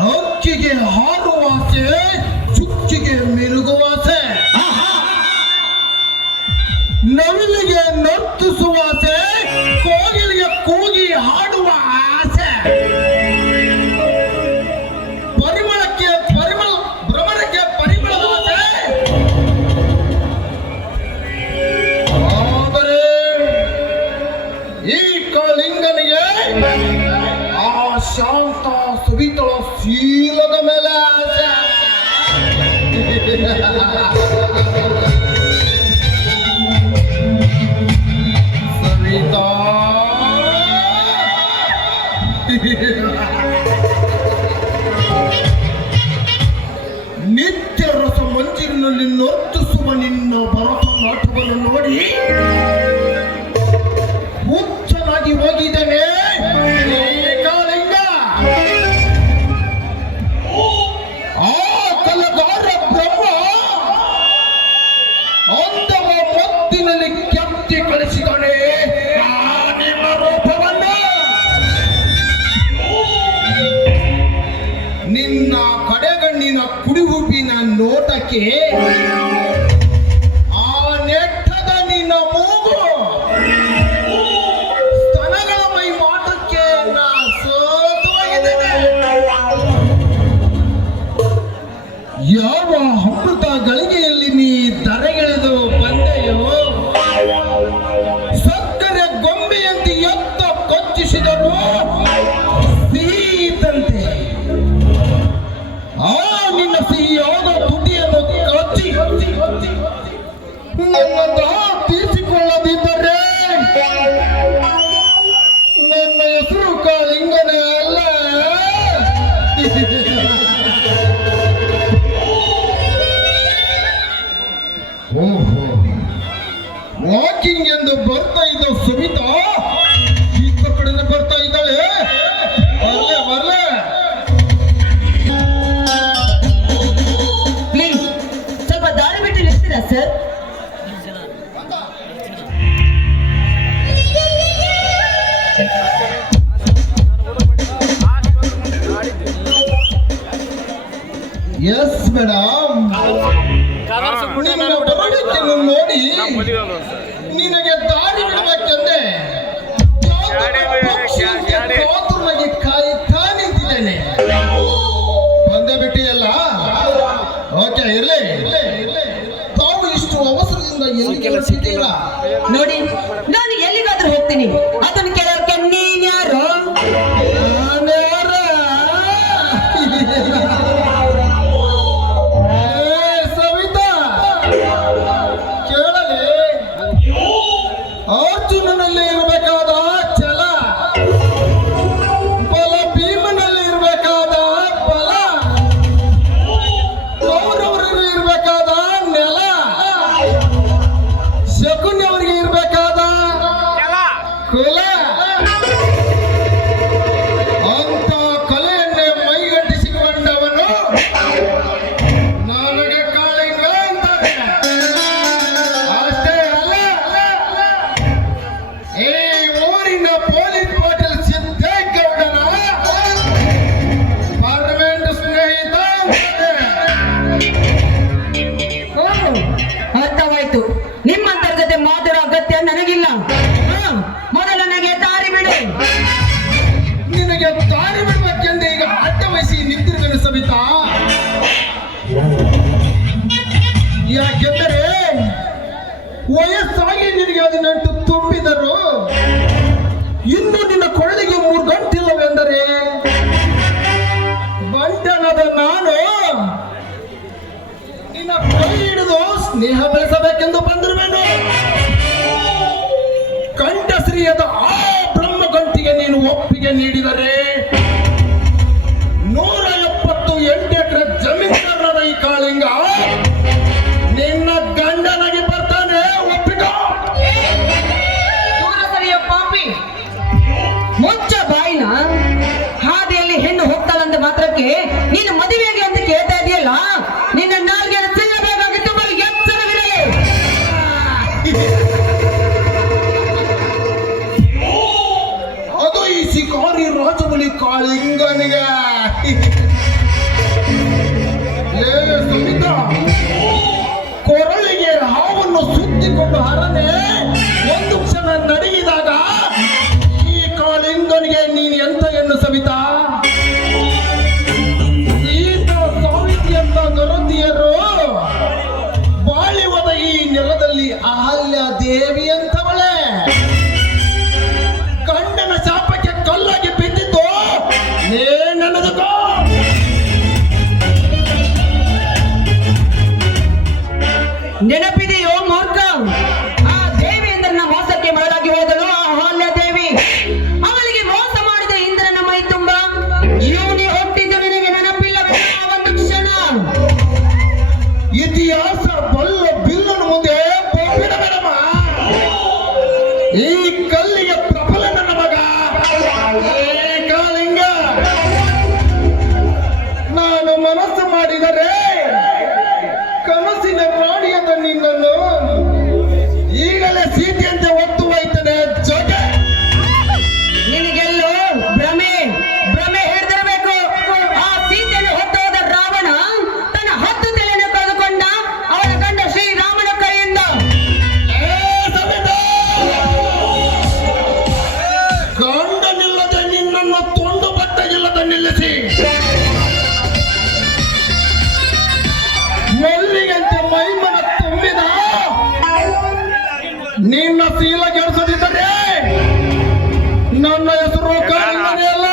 ಹಕ್ಕಿಗೆ ಹಾರುವ ಆಸೆ, ಚುಕ್ಕಿಗೆ ಮಿರುಗುವ ಆಸೆ, ನವಿಲಿಗೆ ನರ್ತಿಸುವ ಆಸೆ, ಕೋಗಿಲಿಗೆ ಕೂಗಿ ಹಾಡುವ ಆಸೆ, ಪರಿಮಳಕ್ಕೆ ಭ್ರಮಣಕ್ಕೆ ಪರಿಮಳದ ಆಸೆ. ಆದರೆ ಈ ಕಾಳಿಂಗನಿಗೆ ಆ ಶಾಂತ ಸವಿತಳ ಶೀಲದ ಮೇಲೆ ಆಸೆ. ಸವಿತಾ ನಿತ್ಯ ರಸ ಮಂಜಿರಿನಲ್ಲಿ ನರ್ತಿಸುವ ನಿನ್ನ ಭರತನಾಟ್ಯವನ್ನು ನೋಡಿ ಹುಚ್ಚನಾಗಿ ಹೋಗಿದ್ದೇನೆ. ಕಾಳಿಂಗ, ಆ ಕಲಗಾರ ಬ್ರಹ್ಮ ಅಂದವ ಮತ್ತಿನಲ್ಲಿ ಕೆತ್ತಿ ಕಳಿಸಿದಾನೆ ನಿಮ್ಮ ರೂಪವನ್ನು. ನಿನ್ನ ಕಡೆಗಣ್ಣಿನ ಕುಡಿಹುಬ್ಬಿನ ನೋಟಕ್ಕೆ, ಆ ನೆಟ್ಟದ ನಿನ್ನ ಮೂಗು, ಸ್ತನಗಳ ಮೈ ಮಾಟಕ್ಕೆ ನಾ ಸೋತುವಾಗಿದ್ದೇನೆ. ಯಾವ ಅಮೃತ ಗಳಿಗೆಯಲ್ಲಿ ನೀ ಧರೆಗೆಳೆದು ಬಂದೆಯೋ, ಸಕ್ಕರೆ ಗೊಂಬೆಯಂತೆ ಎತ್ತ ಕೊಚ್ಚಿಸಿದರು ಸಿಹಿಯಿದ್ದಂತೆ ಆ ನಿನ್ನ ಸಿಹಿಯಾದ ತುಟಿಯನ್ನು ಕಚ್ಚಿ ನನ್ನ ದಾಹ ತೀರಿಸಿಕೊಳ್ಳದಿದ್ದರೆ ನನ್ನ ಹೆಸರು ಕಾಳಿಂಗನೇ ಅಲ್ಲ. ಓಹೋ, ವಾಕಿಂಗ್ ಎಂದು ಬರ್ತಾ ಇದ್ದ ಸವಿತಾ ಈತ ಕಡೆನೆ ಬರ್ತಾ ಇದ್ದಾಳೆ. ಬರ್ಲೆ ಬರ್ಲೆ. ಪ್ಲೀಸ್ ಸ್ವಲ್ಪ ದಾರಿ ಬಿಟ್ಟು ನಿಲ್ತೀರಾ ಸರ್? ಎಸ್ ಮೇಡಮ್, ನಿನ್ನ ಬರವಣಿಗೆಯನ್ನು ನೋಡಿ ನಿನಗೆ ದಾರಿ ಬಿಡಬೇಕೆಂದೇ ಕಾತುರನಾಗಿ ಕಾಯುತ್ತಾ ನಿಂತಿದ್ದೇನೆ. ಬಂದೇ ಬಿಟ್ಟಿಯಲ್ಲ? ಓಕೆ, ಇರ್ಲಿ. ತಾವು ಇಷ್ಟು ಅವಸರದಿಂದ ಎಲ್ಲಿಗೆ ಹೊರಟಿದ್ದೀರಾ? ನೋಡಿ, ನಾನು ಎಲ್ಲಿಗಾದ್ರೂ ಹೋಗ್ತೀನಿ, ಅದನ್ನು ಕೇಳೋಕೆ ನೀನ್ಯಾರು? ಸವಿತಾ, ಕೇಳಲಿ. ಅರ್ಜುನನಲ್ಲಿ ಇರಬೇಕಾದ ಛಲ, ಬಲ ಭೀಮನಲ್ಲಿ ಇರಬೇಕಾದ ಬಲ, ಕೌರವರಿಗೆ ಇರಬೇಕಾದ ನೆಲ, ಶಕುನಿಯವರಿಗೆ ಇರಬೇಕಾದ ಕುಲ, ಅಂತ ಕಲೆಯನ್ನೇ ಮೈಗಟ್ಟಿಸಿಕೊಂಡವನು ನನಗೆ ಕಾಳಿಂಗ ಅಂತಾರೆ. ಅಷ್ಟೇ ಅಲ್ಲ, ಈ ಊರಿನ ಪೊಲೀಸ್ ಪಾಟೀಲ್ ಸಿದ್ದೇಗೌಡನ ಪಾರ್ಲಿಮೆಂಟ್ ಸ್ನೇಹಿತ. ಅರ್ಥವಾಯ್ತು. ನಿಮ್ಮಂತರ್ಗತೆ ಮಾತಾಡೋ ಅಗತ್ಯ ನನಗಿಲ್ಲ. ಮೊದಲು ನನಗೆ ದಾರಿ ಬಿಡು. ನಿನಗೆ ದಾರಿ ಬಿಡಬೇಕೆಂದು ಈಗ ಅಡ್ಡ ವಹಿಸಿ ನಿಂತಿರುವೆನು ಸವಿತಾ. ಯಾಕೆಂದರೆ ವಯಸ್ಸಾಗಿ ನಿನಗೆ 18 ತುಂಬಿದರು, ಇನ್ನು ನಿನ್ನ ಕೊಳ್ಳಿಗೆ 3 ಗಂಟೆಲ್ಲವೆಂದರೆ ಬಂಟನದ ನಾನು ನಿನ್ನ ಕೈ ಹಿಡಿದು ಸ್ನೇಹ ಬೆಳೆಸಬೇಕೆಂದು ಬಂದಿರುವೆನು. ಕಂಠಶ್ರೀಯದ ಆ ಬ್ರಹ್ಮ ಗಂಟಿಗೆ ನೀನು ಒಪ್ಪಿಗೆ ನೀಡಿದರೆ 178 ಎಕರೆ ಜಮೀನ್ದಾರರ ಈ ಕಾಳಿಂಗ ನಿನ್ನ ಗಂಡನಾಗಿ ಬರ್ತಾನೆ. ಒಪ್ಪಿಕೋ. ದೂರ ಸರಿಯ ಪಾಪಿ, ಮುಚ್ಚ ಬಾಯಿನ. ಹಾದಿಯಲ್ಲಿ ಹೆಣ್ಣು ಹೋಗ್ತಾಳಂದ ಮಾತ್ರಕ್ಕೆ ನೀನು ಕಾಳಿಂಗನಿಗೆ ಲೇ ಸವಿತಾ, ಕೊರಳಿಗೆ ಹಾವನ್ನು ಸುತ್ತಿಕೊಂಡು ಹರನೆ ಒಂದು ಕ್ಷಣ ನಡಗಿದಾಗ ಈ ಕಾಳಿಂಗನಿಗೆ ನೀನು ಎಂತ ಎನ್ನು ಸವಿತಾ? ಈತ ಸಾವಿತ್ರಿ ಅಂತ ಗರತಿಯರು ಬಾಳಿವದ ಈ ನೆಲದಲ್ಲಿ ಅಹಲ್ಯ ದೇವಿ ಅಂತವಳೆ ಗಂಡನ ಶಾಪಕ್ಕೆ ಕಲ್ಲಾಗಿ ಬಿದ್ದಿದ್ದು ಏನನ್ನದಕ್ಕೋ. ನೆನಪಿದೆಯೋ ಮೂರ್ಖ? ಆ ದೇವಿ ಇಂದ್ರನ ಮೋಸಕ್ಕೆ ಮರಳಾಗಿ ಹೋದಳು ಆ ಅಹಲ್ಯ ದೇವಿ. ಅವಳಿಗೆ ಮೋಸ ಮಾಡಿದ ಇಂದ್ರನ ಮೈ ತುಂಬ ಜೀವನಿ ಹೊಟ್ಟಿದ್ದು ನಿನಗೆ ನೆನಪಿಲ್ಲವೇ? ಆ ಒಂದು ಕ್ಷಣ ಇತಿಹಾಸ ಬಲ್ಲ ಬಿಲ್ಲನ ಮುಂದೆ ಬಿಡಬೇಡಮ್ಮ. ಈ ಕಲ್ಲಿಗೆ ಪ್ರಬಲ ನನ್ನ ಮಗ ಏ ಕಾಳಿಂಗ. ನಾನು ಮನಸ್ಸು ಮಾಡಿದರೆ ಕನಸಿನ ರಾಣಿಯಾದ ನಿನ್ನನ್ನು ಈಗಲೇ ಸೀತೆಯಂತೆ ಒತ್ತು ಒಯ್ತದೆ ಜೊತೆ. ನಿನಗೆಲ್ಲೋ ಭ್ರಮೆ ಭ್ರಮೆ ಹಿಡಿದಿರಬೇಕು. ಆ ಸೀತೆಯನ್ನು ಹೊತ್ತೋದ ರಾವಣ ತನ್ನ 10 ತಲೆಯನ್ನು ಕಳೆದುಕೊಂಡ ಅವನ ಗಂಡ ಶ್ರೀರಾಮನ ಕೈಯಿಂದ. ಏ ಸವಿತಾ, ಗಂಡನಿಲ್ಲದೆ ನಿನ್ನನ್ನು ತುಂಡು ಬಟ್ಟೆಗಿಲ್ಲದೆ ನಿಲ್ಲಿಸಿ ಮಲ್ಲಿಗೆಂತೆ ಮೈಮನ ತುಂಬಿದ ನಿನ್ನ ಶೀಲ ಗೆಡಿಸದಿದ್ದರೆ ನನ್ನ ಹೆಸರು ಕಾಳಿಂಗನೇ ಅಲ್ಲ.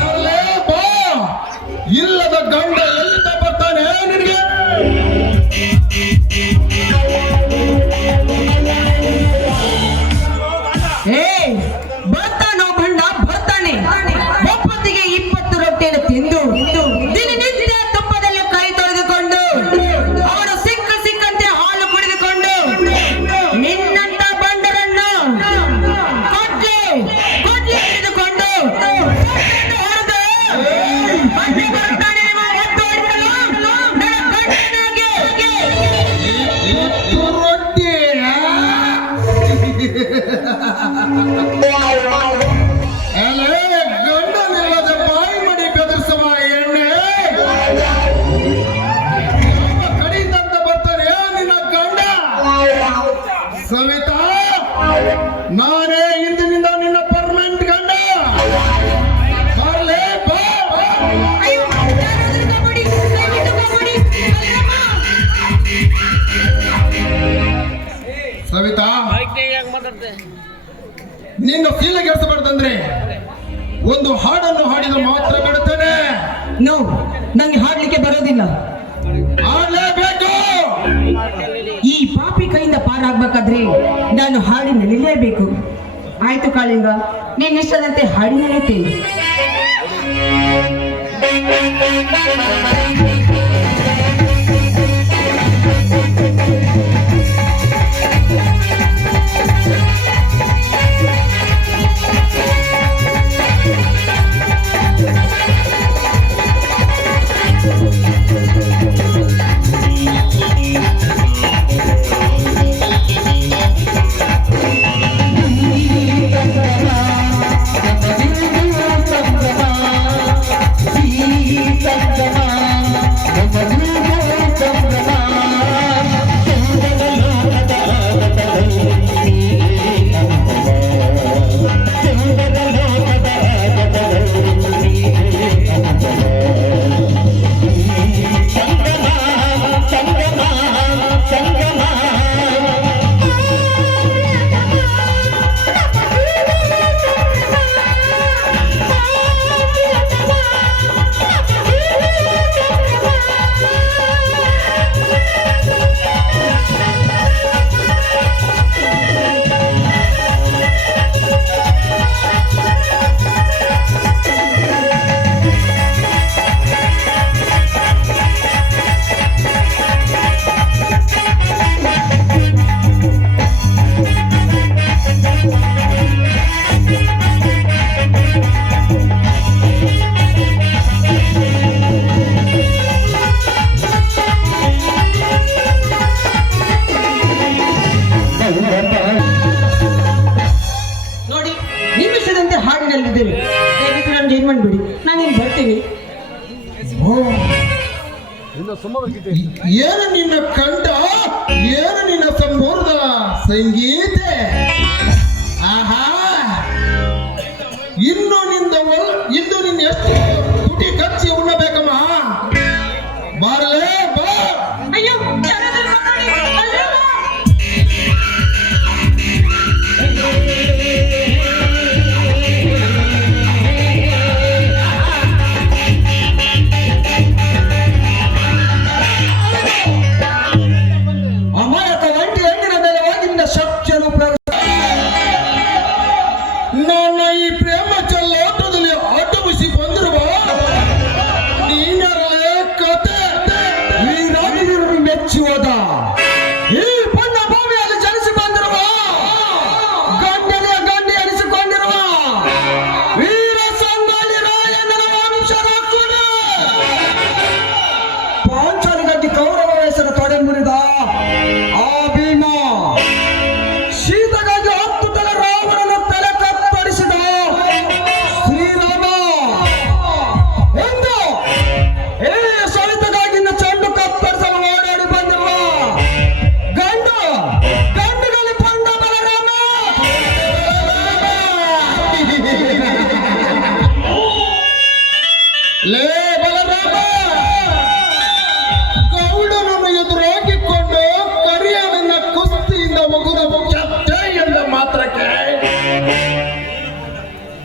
ಅಲ್ಲೇ ಬಾ, ಇಲ್ಲದ ಗಂಡ ಎಲ್ಲಿಂದ ಬರ್ತಾನೆ ನಿನಗೆ? ಏ ಬರ್ತಾನೋ ಗಂಡ ಬರ್ತಾನೆ. ಒಪ್ಪತ್ತಿಗೆ 20 ರೊಟ್ಟಿಯನ್ನು ತಿಂದು ದಿನನಿತ್ಯ ತುಪ್ಪದಲ್ಲಿ ಕೈ ತೊಳೆದುಕೊಂಡು ಅವರು ಸಿಕ್ಕಂತೆ ಹಾಲು ಕುಡಿದುಕೊಂಡು ನಿನ್ನಂತ ಬಂಡರನ್ನು ಕೊಡ್ಲಿ ಹಿಡಿದುಕೊಂಡು ಹೊಡೆದು ಮತ್ತೆ ಬರ್ತಾನೆ ನಿಮ್ಮ ಹೊತ್ತು ಹೊಡೆಸಲು ನನ್ನ ಗಂಡನಾಗಿ. ಇತ್ತು ರೊಟ್ಟಿ ಅಲೇ ಗಂಡನಿಲ್ಲದ ಬಾಯಿ ಮಡಿ ಬೆದರಿಸುವ ಎಣ್ಣೆ ಯಾವ ಕಡೆಯಿಂದ ಬರ್ತಾನೆ ನಿನ್ನ ಗಂಡ? ಸವಿತಾ, ನಾನೇ ಇಂದಿನಿಂದ ನಿನ್ನ ಪರ್ಮನೆಂಟ್ ಗಂಡ. ಬರ್ಲೇ ಬಾ. ಅಯ್ಯೋ, ಯಾರಾದ್ರೂ ಕಾಪಾಡಿ, ದಯವಿಟ್ಟು ಕಾಪಾಡಿ. ಸವಿತಾ, ನಿನ್ನ ಶೀಲ ಗೆಡಿಸಬಾರ್ದಂದ್ರೆ ಒಂದು ಹಾಡನ್ನು ಹಾಡಿದ್ರೆ ಮಾತ್ರ ಬಿಡುತ್ತೇನೆ. ನೋ, ನಂಗೆ ಹಾಡ್ಲಿಕ್ಕೆ ಬರೋದಿಲ್ಲ. ಹಾಡಲೇಬೇಕು. ಈ ಪಾಪಿ ಕೈಯಿಂದ ಪಾರಾಗ್ಬೇಕಾದ್ರೆ ನಾನು ಹಾಡಿ ನಲಿಲೇಬೇಕು. ಆಯ್ತು ಕಾಳಿಂಗ, ನೀನ್ ಇಷ್ಟದಂತೆ ಹಾಡಿ ನಲಿತೇನೆ. ಮಾಡಿಬಿಡಿ, ನಾನೇನು ಬರ್ತೀನಿ. ಏನು ನಿನ್ನ ಕಂಠ, ಏನು ನಿನ್ನ ಸಂಪೂರ್ಣ ಸಂಗೀತ. ಆಹಾ, ಇನ್ನು ನಿನ್ನ ಎಷ್ಟು ತುಟಿ ಕಚ್ಚಿ ಉಣ್ಣಬೇಕಮ್ಮ. ಬಾರಲೇ ಬಾ. ಅಯ್ಯೋ, ಯಾರಾದ್ರೂ ಮಾತಾಡಿ, ಅಲ್ಲೇ ಬಾ. ಅಮಾಯಕ ಒಂಟಿ ಹೆಣ್ಣಿನ ಮೇಲೆ ಹೋಗಿ ನಿನ್ನ ಶಕ್ತಿಯನ್ನು ನನ್ನ ಈ ಪ್ರೇಮ ಚಲ್ಲೋಟದಲ್ಲಿ ಅಡ್ಡಬಿಸಿ ಬಂದಿರುವ ನೀನರ ಕತೆ ವೀರಾಗಿರು ಮೆಚ್ಚಿ ಹೋದ. ಈ ಪುಣ್ಯ ಭೂಮಿಯಲ್ಲಿ ಜನಿಸಿ ಬಂದಿರುವ ಗಂಡನೆಯ ಗಂಡಿ ಅನಿಸಿಕೊಂಡಿರುವ ವೀರ ಸಂಗೊಳ್ಳಿ ರಾಯಣ್ಣನ ವಂಶದ ಕುಲ. ಪಾಂಚಾಲಿಗಾಗಿ ಕೌರವ ವೇಷದ ತೊಡೆ ಮುರಿದ ಆ ಭೀಮ, ಶೀತಗಾಗಿ 10 ತಲೆ ರಾವಣನ ತಲೆ ಕತ್ತರಿಸಿದ ಶ್ರೀರಾಮ, ಎಂದು ಈ ಸೊಳಿತಗಾಗಿ ಚೆಂಡು ಕತ್ತರಿಸಲು ಓಡಾಡಿ ಬಂದಿರುವ ಗಂಡುಗಳಲ್ಲಿ ಬಂದ ಬಲರಾಮ. ಲೇ ಬಲರಾಮ, ಗೌಡನನ್ನು ಎದುರಾಗಿಕೊಂಡು ಕರಿಯನನ್ನ ಕುಸ್ತಿಯಿಂದ ಒಗೆದು ಕೆತ್ತೆ ಎಂದ ಮಾತ್ರಕ್ಕೆ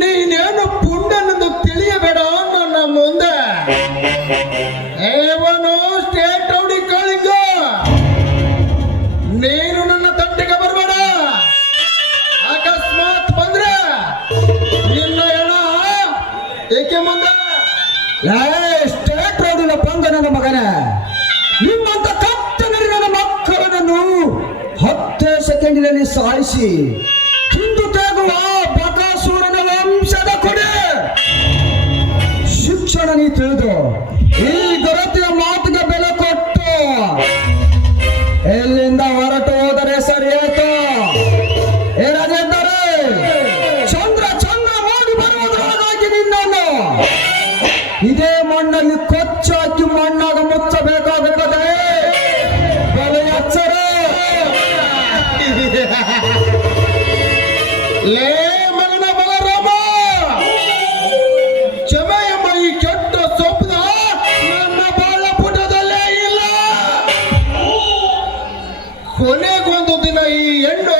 ನೀನೇನು ಪುಂಡನೆಂದು ತಿಳಿಯಬೇಡ ನನ್ನ ಮುಂದೆ. ಏವನು ಸ್ಟೇಟ್ ರೌಡಿ ಕಾಳಿಂಗ, ನೀನು ನನ್ನ ತಟ್ಟಿಗೆ ಬರಬೇಡ. ಅಕಸ್ಮಾತ್ ಬಂದ್ರೆ ನಿನ್ನ ಹೆಣ ಏಕೆ ಮುಂದೆ. ಸ್ಟೇಟ್ ರೌಡಿನ ಪಂಗ ನನ್ನ ಮಗನೇ, ನಿಮ್ಮಂತ ಕತ್ತನರಿನ ಮಕ್ಕಳನ್ನು 10 ಸೆಕೆಂಡಿನಲ್ಲಿ ಸಾಯಿಸಿ ತಿಂದು ತೇಗುವ ಬಕಾಸೂರನ ವಂಶದ ಕೊಡೆ. ಶಿಕ್ಷಣ ನೀ ತಿಳಿದು ಈ ಗರತಿಯ ಮಾತಿಗೆ ಬೆಲೆ ಕೊಟ್ಟು ಎಲ್ಲಿಂದ ಹೊರಟು ಹೋದರೆ ಸರಿಯಾಯ್ತು. ಏನಾದರೆ ಚಂದ್ರ ಮೂಡಿ ಬರುವುದರೊಳಗಾಗಿ ನಿನ್ನನ್ನು ಇದೇ ಮಣ್ಣಲ್ಲಿ ಕೊಚ್ಚಾಕಿ ಮಣ್ಣಾಗ ಮುಚ್ಚಬೇಕಾಗುತ್ತದೆ. ಬೆಲೆ ಎಚ್ಚರ. ಲೇ ಮಗನ ಬಲರಾಮ, ಕ್ಷಮೆ ಎಂಬ ಈ ಕೆಟ್ಟ ಸ್ವಪ್ನ ನನ್ನ ಬಾಳ ಪುಟದಲ್ಲೇ ಇಲ್ಲ. ಕೊನೆಗೊಂದು ದಿನ ಈ ಹೆಣ್ಣು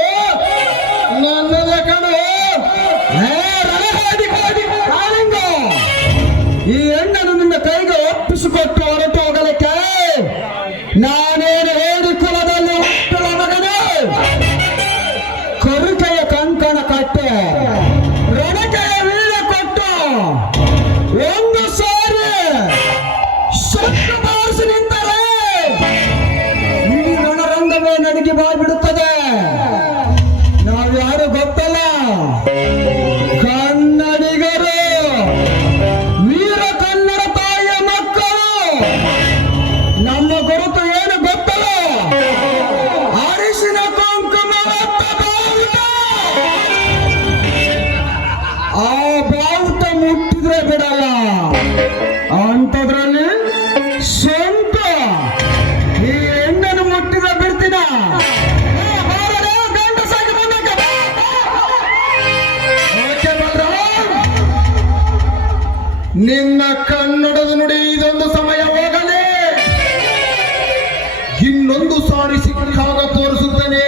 ನನ್ನದ ಕಣು. ಈ ಹೆಣ್ಣನ್ನು ನಿನ್ನ ಕೈಗೆ ಒಪ್ಪಿಸಿಕೊಟ್ಟು ಹೊರಟು ಹೋಗಲಿಕ್ಕೆ ನಾನೇನು ಹೇಳಿ ಕುಲದಲ್ಲಿ ಹುಟ್ಟಲ ಮಗನೇ. ಕರುಕೆಯ ಕಂಕಣ ಕಟ್ಟು, ರಣಕೆಯ ವೀರ ಕೊಟ್ಟು ಒಂದು ಸಾರಿ ಸೊತ್ತು ಬಾರಿಸಿ ನಿಂತರೆ ಈ ರಣರಂಗವೇ ನಡಿಗೆ ಬಾಯ್ಬಿಡುತ್ತದೆ. ನಾವ್ಯಾರು ಗೊತ್ತಲ್ಲ, ಕನ್ನಡಿಗರು, ವೀರ ಕನ್ನಡ ತಾಯಿಯ ಮಕ್ಕಳು. ನಮ್ಮ ಗುರುತು ಏನು ಗೊತ್ತಲ್ಲ, ಅರಿಶಿನ ಕುಂಕುಮ ಹೊತ್ತ ಬಾವುಟ. ಆ ಬಾವುಟ ಮುಟ್ಟಿದ್ರೆ ಬಿಡಲ್ಲ, ಅಂಥದ್ರಲ್ಲಿ ಸ್ವಂತ ಈ ಹೆಣ್ಣನ್ನು ಮುಟ್ಟಿದ್ರೆ ಬಿಡ್ತೀನ. ಗಂಡಸಾಗಿ ಬಂದಾಗ ನಿನ್ನ ಕನ್ನಡದ ನುಡಿ ಇದೊಂದು ಸಮಯ ಹೋಗಲೇ, ಇನ್ನೊಂದು ಸಾರಿ ಸಿಕ್ಕಾಗ ತೋರಿಸುತ್ತೇನೆ